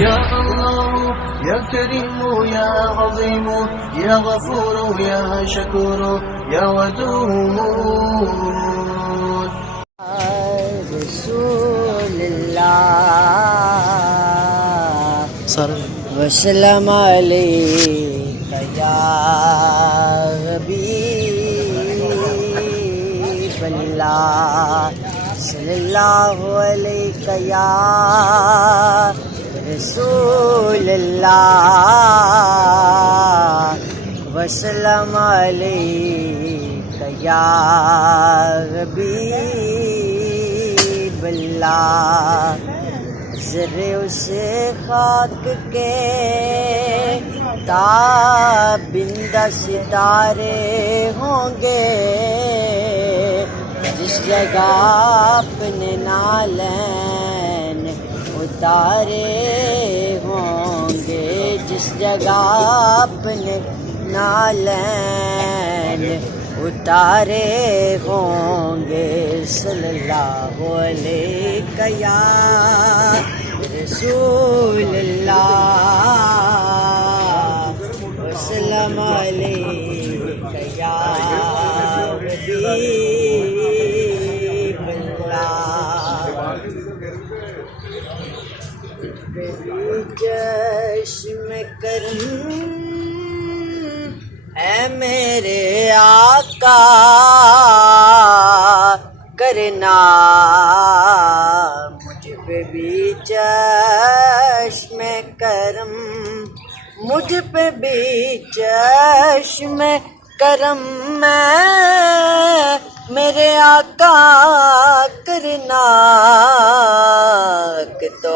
يا الله يا كريم يا عظيم يا غفور يا شكور يا ودود. رسول اللہ وسلم علیک یا حبیب اللہ صلی اللہ علیک یا رسول اللہ وسلم علیک یا حبیب اللہ. ذرے اسے خاک کے تابندہ ستارے ہوں گے جس جگہ اپنے نالین اتارے ہوں گے، جس جگہ اپنے نالین اتارے ہوں گے. صلی اللہ علیہ یا رسول اللہ وسلم علیہ یا حبیب اللہ. چشم کرم اے میرے آقا کرنا، مجھ پہ بھی چشم کرم، مجھ پہ بھی چشم کرم میں میرے آقا کرنا کہ تو